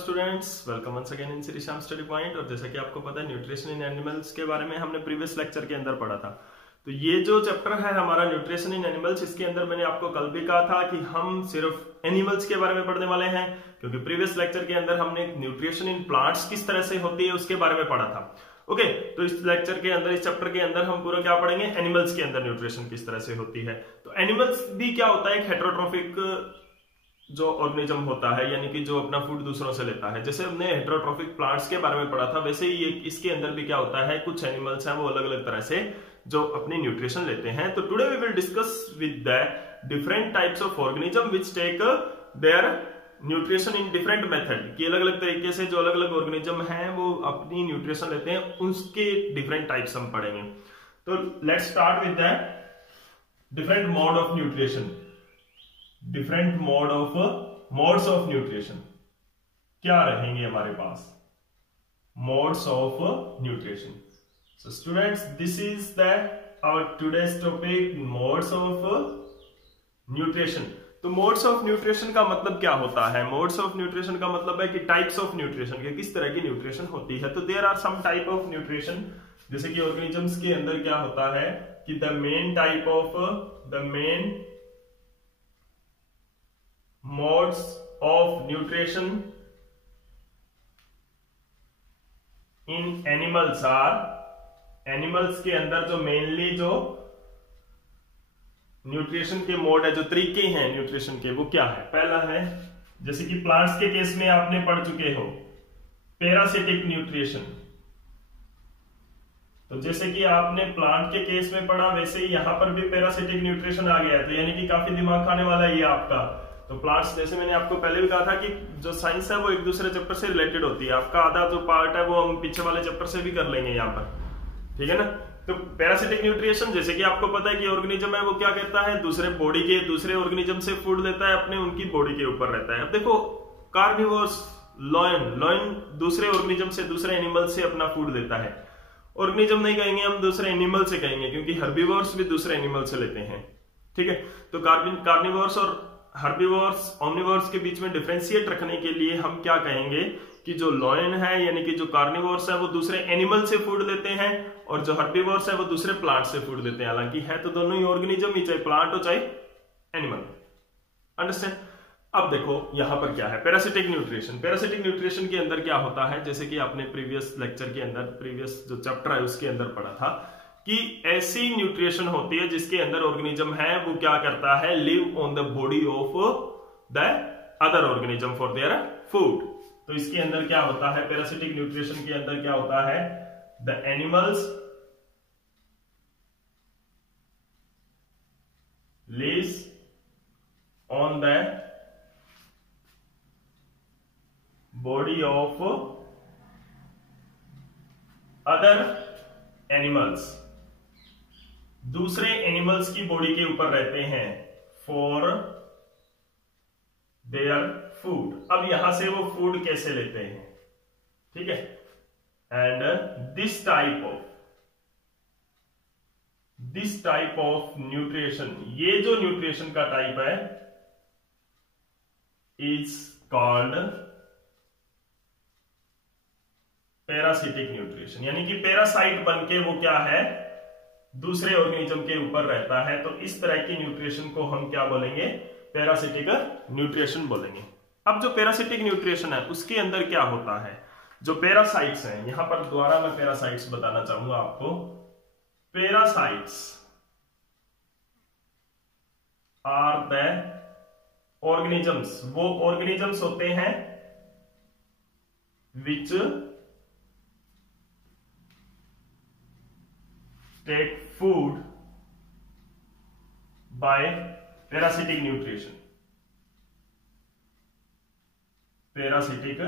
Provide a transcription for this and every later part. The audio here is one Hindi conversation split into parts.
Students, welcome once again in Shri Shyam study point. और जैसा कि आपको पता है न्यूट्रिशन इन एनिमल्स के बारे में हमने प्रीवियस लेक्चर के अंदर पढ़ा था। तो ये जो चैप्टर है हमारा न्यूट्रिशन इन एनिमल्स, इसके अंदर मैंने आपको कल भी कहा था कि हम सिर्फ एनिमल्स के बारे में पढ़ने वाले हैं, क्योंकि प्रीवियस लेक्चर के अंदर हमने न्यूट्रिशन इन प्लांट्स किस तरह से होती है उसके बारे में पढ़ा था। ओके, तो इस लेक्चर के अंदर, इस चैप्टर के अंदर हम पूरा क्या पढ़ेंगे, एनिमल्स के अंदर न्यूट्रिशन किस तरह से होती है। तो एनिमल्स भी क्या होता है, एक हेटेरोट्रॉफिक जो ऑर्गेनिज्म होता है, यानी कि जो अपना फूड दूसरों से लेता है। जैसे हमने हेटेरोट्रॉफिक प्लांट्स के बारे में पढ़ा था, वैसे ही इसके अंदर भी क्या होता है, कुछ एनिमल्स हैं वो अलग अलग तरह से जो अपनी न्यूट्रिशन लेते हैं। तो today we will discuss with the different types of organism which take their nutrition in different method, कि अलग अलग तरीके से जो अलग अलग ऑर्गेनिज्म हैं वो अपनी न्यूट्रिशन लेते हैं, उसके डिफरेंट टाइप्स हम पढ़ेंगे। तो let's start with the different mode of nutrition. Different modes of nutrition क्या रहेंगे हमारे पास, modes of nutrition. So students, this is the our today's topic, modes of nutrition. तो मोड्स ऑफ न्यूट्रिशन का मतलब क्या होता है? मोड्स ऑफ न्यूट्रिशन का मतलब है कि टाइप्स ऑफ न्यूट्रिशन, कि किस तरह की न्यूट्रिशन होती है। तो there are some type of nutrition, जैसे कि ऑर्गेनिजम्स के अंदर क्या होता है कि the main type of the main modes of nutrition in animals are, animals के अंदर जो मेनली जो न्यूट्रिशन के मोड है, जो तरीके हैं न्यूट्रिशन के, वो क्या है? पहला है, जैसे कि प्लांट्स के केस में आपने पढ़ चुके हो, पैरासिटिक न्यूट्रिशन। तो जैसे कि आपने प्लांट के केस में पढ़ा, वैसे ही यहां पर भी पैरासिटिक न्यूट्रिशन आ गया है। तो यानी कि काफी दिमाग खाने वाला है ये आपका। तो प्लांट्स, जैसे मैंने आपको पहले भी कहा था कि जो साइंस है वो एक दूसरे चैप्टर से रिलेटेड होती है। आपका आधा जो पार्ट है वो हम पीछे वाले चैप्टर से भी कर लेंगे यहाँ पर, ठीक है ना। तो पैरासिटिक न्यूट्रिशन, जैसे कि आपको पता है कि ऑर्गेनिज्म है वो क्या करता है, दूसरे ऑर्गेनिज्म से फूड लेता है, अपने उनकी बॉडी के ऊपर रहता है। अब देखो, कार्निवोर्स, लॉयन दूसरे ऑर्गेनिज्म से, दूसरे एनिमल से अपना फूड लेता है। ऑर्गेनिज्म नहीं कहेंगे हम, दूसरे एनिमल से कहेंगे, क्योंकि हर्बीवोर्स भी दूसरे एनिमल से लेते हैं, ठीक है। तो कार्निवोर्स और हर्बीवोर्स, ओमनिवोर्स के बीच में डिफरेंशिएट रखने के लिए हम क्या कहेंगे कि जो लॉयन है, यानी कि जो कार्निवोर्स है, वो दूसरे एनिमल से फूड लेते हैं, और जो हर्बीवोर्स है वो दूसरे प्लांट से फूड लेते हैं। हालांकि है तो दोनों ही ऑर्गेनिज्म ही, चाहे प्लांट हो चाहे एनिमल। अंडरस्टैंड? अब देखो यहां पर क्या है, पैरासिटिक न्यूट्रिशन। पैरासिटिक न्यूट्रिशन के अंदर क्या होता है, जैसे कि आपने प्रीवियस लेक्चर के अंदर, प्रीवियस जो चैप्टर है उसके अंदर पढ़ा था कि ऐसी न्यूट्रिशन होती है जिसके अंदर ऑर्गेनिज्म है वो क्या करता है, live on the body of the other organism for their food. तो इसके अंदर क्या होता है, पैरासिटिक न्यूट्रिशन के अंदर क्या होता है, the animals lives on the body of other animals, दूसरे एनिमल्स की बॉडी के ऊपर रहते हैं, फॉर देयर फूड। अब यहां से वो फूड कैसे लेते हैं, ठीक है। And this type of nutrition, ये जो न्यूट्रिशन का टाइप है, इज कॉल्ड पैरासिटिक न्यूट्रिशन। यानी कि पैरासाइट बनके वो क्या है, दूसरे ऑर्गेनिज्म के ऊपर रहता है। तो इस तरह की न्यूट्रिशन को हम क्या बोलेंगे, पैरासिटिक न्यूट्रिशन बोलेंगे। अब जो पैरासिटिक न्यूट्रिशन है उसके अंदर क्या होता है, जो पैरासाइट्स हैं, यहां पर दोबारा मैं पैरासाइट्स बताना चाहूंगा आपको। पैरासाइट्स आर द ऑर्गेनिजम्स, वो ऑर्गेनिजम्स होते हैं which take food by parasitic nutrition. Parasitic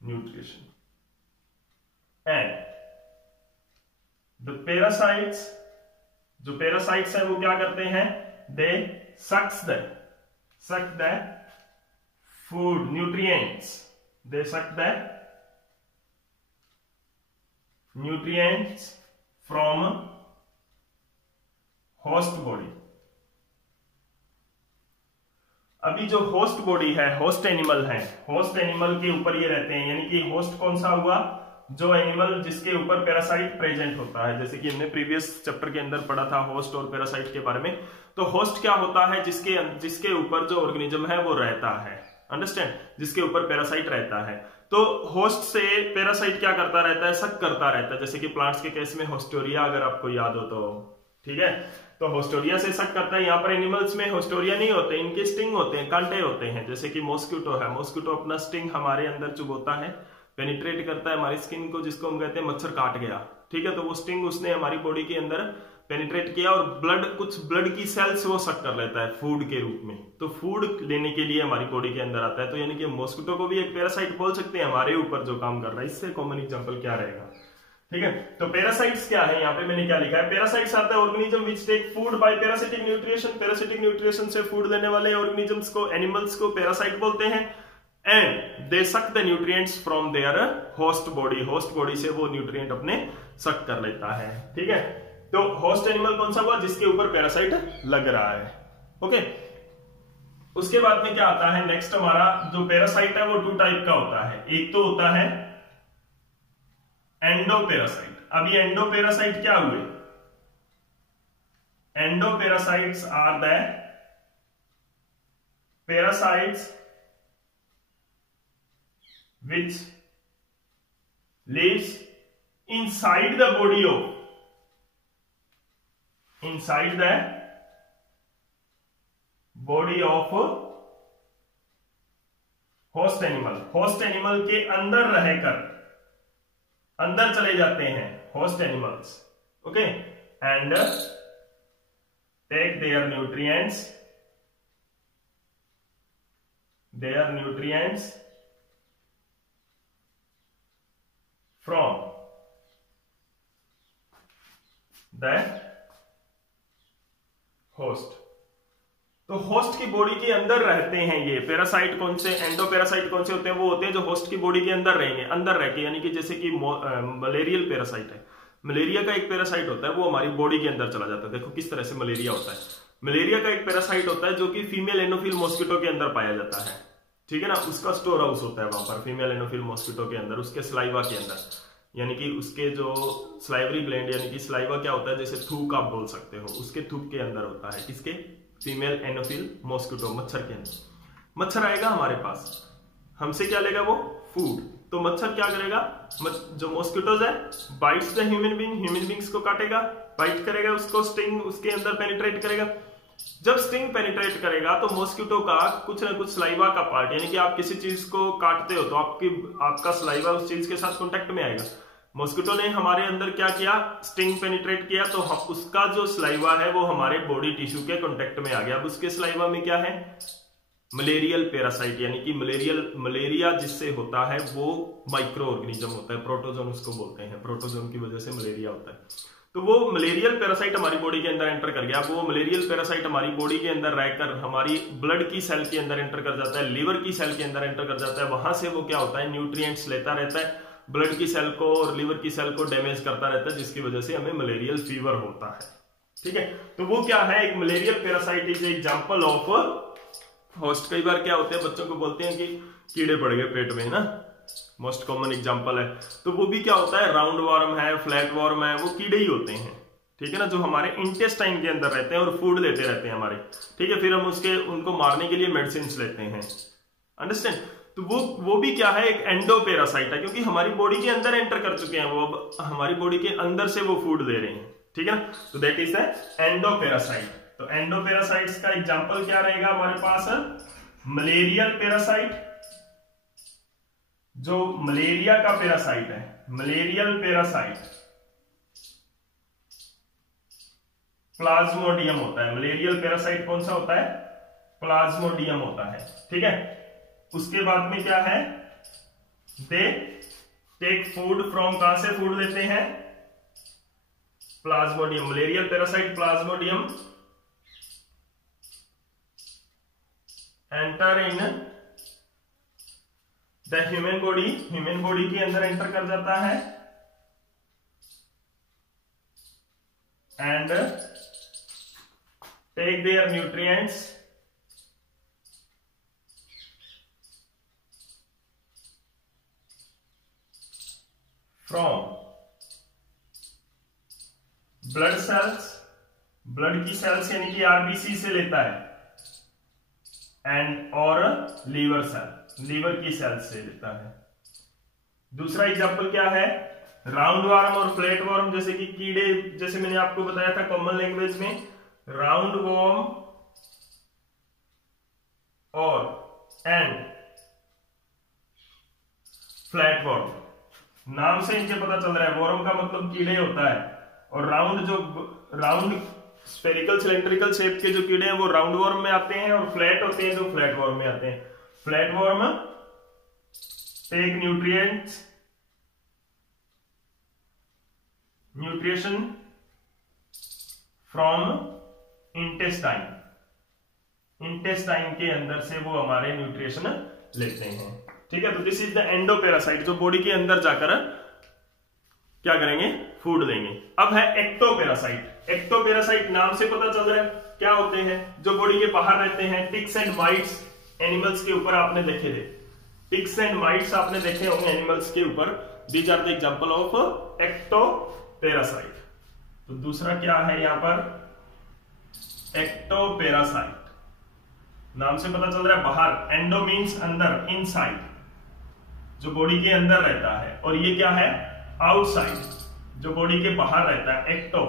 nutrition and the parasites, जो पैरासाइट्स है वो क्या करते हैं, they sucks the food nutrients, they suck the nutrients from host body. अभी जो होस्ट बॉडी है, होस्ट एनिमल है, होस्ट एनिमल के ऊपर ये रहते हैं, यानी कि होस्ट कौन सा हुआ, जो एनिमल जिसके ऊपर पैरासाइट प्रेजेंट होता है, जैसे कि हमने प्रीवियस चैप्टर के अंदर पढ़ा था होस्ट और पैरासाइट के बारे में। तो होस्ट क्या होता है, जिसके ऊपर जो ऑर्गेनिज्म है वो रहता है, अंडरस्टैंड, जिसके ऊपर पैरासाइट रहता है। तो होस्ट से पैरासाइट क्या करता रहता है, सक करता रहता है, जैसे कि प्लांट्स के केस में होस्टोरिया, अगर आपको याद हो तो, ठीक है, तो होस्टोरिया से सक करता है। यहाँ पर एनिमल्स में होस्टोरिया नहीं होते, इनके स्टिंग होते हैं, कांटे होते हैं, जैसे कि मॉस्किटो है, मॉस्किटो अपना स्टिंग हमारे अंदर चुभोता है, पेनिट्रेट करता है हमारी स्किन को, जिसको हम कहते हैं मच्छर काट गया, ठीक है, तो वो स्टिंग उसने हमारी बॉडी के अंदर पेनिट्रेट किया और कुछ ब्लड की सेल्स वो सक कर लेता है फूड के रूप में, तो फूड लेने के लिए हमारी बॉडी के अंदर आता है। तो यानी कि मॉस्किटो को भी एक पैरासाइट बोल सकते हैं हमारे ऊपर जो काम कर रहा है। इससे कॉमन एग्जांपल क्या रहेगा, ठीक है। तो पैरासाइट्स क्या है, यहाँ पे मैंने क्या लिखा है, parasites are the organism which take food by parasitic nutrition, parasitic nutrition से फूड लेने वाले ऑर्गेनिजम्स को, एनिमल्स को पैरासाइट बोलते हैं। And they suck the nutrients from there host body, host body से वो न्यूट्रिएंट अपने सक कर लेता है, ठीक है। तो होस्ट एनिमल कौन सा हुआ, जिसके ऊपर पैरासाइट लग रहा है, ओके। उसके बाद में क्या आता है, नेक्स्ट हमारा जो पैरासाइट है वो 2 टाइप का होता है। एक तो होता है एंडोपैरासाइट। अब ये एंडोपैरासाइट क्या हुए, endoparasites are the parasites which lives inside the body of, inside the body of host animal, host animal के अंदर रहकर अंदर चले जाते हैं host animals, okay, and take their nutrients from the host। तो होस्ट की बॉडी के अंदर रहते हैं ये पैरासाइट। कौन से, एंडोपैरासाइट कौन से होते हैं, वो होते हैं जो होस्ट की बॉडी के अंदर रहेंगे, अंदर रह के, यानी कि जैसे कि मलेरियल पैरासाइट है, मलेरिया का एक पैरासाइट होता है वो हमारी बॉडी के अंदर चला जाता है। देखो किस तरह से मलेरिया होता है, मलेरिया का एक पैरासाइट होता है जो कि फीमेल एनोफिल मॉस्किटो के अंदर पाया जाता है, ठीक है ना, उसका स्टोर हाउस होता है वहां पर फीमेल एनोफिल मॉस्किटो के अंदर, उसके स्लाइवा के अंदर, यानी कि उसके जो स्लाइवरी ग्लैंड, यानी कि स्लाइवा क्या होता है, जैसे थूक आप बोल सकते हो, उसके थूक के अंदर होता है, किसके, फीमेल एनोफिल मॉस्किटो, मच्छर के अंदर। मच्छर आएगा हमारे पास, हमसे क्या लेगा वो, फूड। तो मच्छर क्या करेगा, जो मॉस्किटोज है, bytes the human being, human beings को काटेगा, बाइट करेगा, उसको स्टिंग उसके अंदर पेनिट्रेट करेगा। जब स्टिंग पेनिट्रेट करेगा तो मॉस्किटो का कुछ ना कुछ स्लाइवा का पार्ट, यानी कि आप किसी चीज को काटते हो तो आपका स्लाइवा उस चीज के साथ कांटेक्ट में आएगा। मॉस्किटो ने हमारे अंदर क्या किया, स्टिंग पेनिट्रेट किया, तो उसका जो स्लाइवा है वो हमारे बॉडी टिश्यू के कांटेक्ट में आ गया। अब उसके स्लाइवा में क्या है, मलेरियल पैरासाइट, यानी कि मलेरिया जिससे होता है वो माइक्रो ऑर्गेनिज्म होता है, प्रोटोजोन उसको बोलते हैं, प्रोटोजोन की वजह से मलेरिया होता है। तो वो मलेरियल पैरासाइट हमारी बॉडी के अंदर एंटर कर गया। वो मलेरियल पैरासाइट हमारी बॉडी के अंदर रहकर हमारी ब्लड की सेल के अंदर एंटर कर जाता है, लिवर की सेल के अंदर एंटर कर जाता है। वहां से वो क्या होता है, न्यूट्रिएंट्स लेता रहता है, ब्लड की सेल को और लिवर की सेल को डैमेज करता रहता है, जिसकी वजह से हमें मलेरियल फीवर होता है, ठीक है। तो वो क्या है, एक malarial parasite is example of host. कई बार क्या होते हैं, बच्चों को बोलते हैं कि कीड़े पड़ गए पेट में, ना, मोस्ट कॉमन एग्जांपल है। तो वो भी क्या होता है, राउंड वॉर्म है, फ्लैट वॉर्म है, वो कीड़े ही होते हैं, ठीक है ना, जो हमारे इंटेस्टाइन के अंदर रहते हैं और फूड लेते रहते हैं हमारे, ठीक है। फिर हम उनको मारने के लिए मेडिसिन लेते हैं, अंडरस्टैंड। तो वो भी क्या है, एक एंडोपैरासाइट है, क्योंकि हमारी बॉडी के अंदर एंटर कर चुके हैं वो, अब हमारी बॉडी के अंदर से वो फूड ले रहे हैं, ठीक है ना। तो दैट इज द एंडोपैरासाइट। तो एंडोपैरासाइट्स का एग्जांपल क्या रहेगा हमारे पास, मलेरियल पैरासाइट, जो मलेरिया का पैरासाइट है, मलेरियल पैरासाइट प्लाज्मोडियम होता है। मलेरियल पैरासाइट कौन सा होता है, प्लाज्मोडियम होता है, ठीक है। उसके बाद में क्या है, दे टेक फूड फ्रॉम, कहां से फूड लेते हैं, plasmodium. Malarial parasite plasmodium enter in the human body, human body के अंदर एंटर कर जाता है and take their nutrients from blood cells, blood की सेल्स यानी कि आरबीसी से लेता है, एंड और लीवर सेल, लीवर की सेल्स से लेता है। दूसरा एग्जांपल क्या है, राउंड वर्म और फ्लैट वर्म, जैसे कि कीड़े, जैसे मैंने आपको बताया था कॉमन लैंग्वेज में, राउंड वर्म और एंड फ्लैट वर्म, नाम से इनके पता चल रहा है, वर्म का मतलब कीड़े होता है, और राउंड जो राउंड स्फेरिकल सिलेंड्रिकल शेप के जो कीड़े हैं वो राउंड वर्म में आते हैं, और फ्लैट होते हैं जो फ्लैट वर्म में आते हैं। Flat worm take nutrition from intestine, intestine के अंदर से वो हमारे न्यूट्रिशन लेते हैं। ठीक है, तो दिस इज द एंडोपैरासाइट, जो बॉडी के अंदर जाकर क्या करेंगे, फूड देंगे। अब है एक्टोपैरासाइट। एक्टोपैरासाइट नाम से पता चल रहा है क्या होते हैं, जो बॉडी के बाहर रहते हैं। टिक्स एंड माइट्स एनिमल्स के ऊपर आपने देखे थे, टिक्स एंड माइट्स आपने देखे होंगे एनिमल्स के ऊपर। These are the example of ectoparasite. तो दूसरा क्या है यहां पर, एक्टोपैरासाइट, नाम से पता चल रहा है बाहर, एंडो मीन्स अंदर, इनसाइड, जो बॉडी के अंदर रहता है, और ये क्या है, आउटसाइड, जो बॉडी के बाहर रहता है, एक्टो।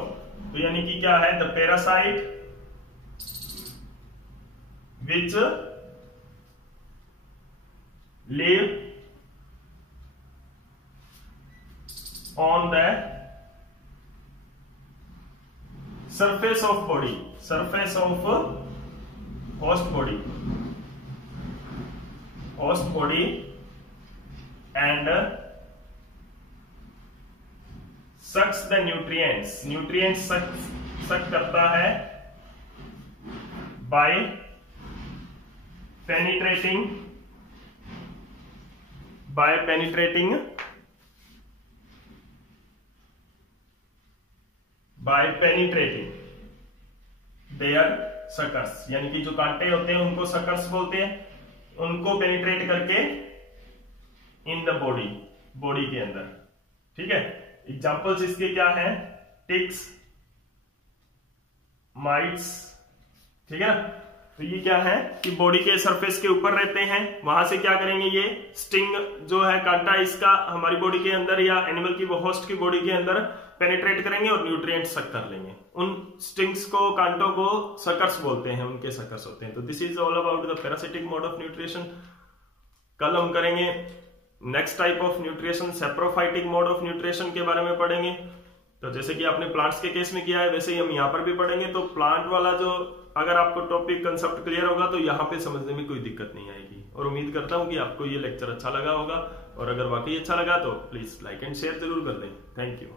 तो यानी कि क्या है, the parasite which live on the surface of body, surface of host body and sucks the nutrients suck करता है by penetrating their suckers, यानी कि जो कांटे होते हैं उनको suckers बोलते हैं, उनको पेनिट्रेट करके इन द बॉडी के अंदर। ठीक है, एग्जांपल्स इसके क्या हैं, टिक्स, माइट्स। ठीक है ना, तो ये क्या है कि बॉडी के सरफेस के ऊपर रहते हैं, वहां से क्या करेंगे, ये स्टिंग जो है कांटा इसका हमारी बॉडी के अंदर या एनिमल की वो होस्ट की बॉडी के अंदर पेनिट्रेट करेंगे और न्यूट्रिएंट सक कर लेंगे। उन स्टिंग्स को, कांटों को सकर्स बोलते हैं, उनके सकर्स होते हैं। तो this is all about the parasitic mode of nutrition. कल हम करेंगे next type of nutrition, saprophytic mode of nutrition के बारे में पढ़ेंगे। तो जैसे कि आपने प्लांट्स के केस में किया है वैसे ही हम यहाँ पर भी पढ़ेंगे। तो प्लांट वाला जो अगर आपको टॉपिक कंसेप्ट क्लियर होगा तो यहाँ पे समझने में कोई दिक्कत नहीं आएगी। और उम्मीद करता हूँ कि आपको ये लेक्चर अच्छा लगा होगा, और अगर वाकई अच्छा लगा तो प्लीज लाइक एंड शेयर जरूर कर दें। Thank you.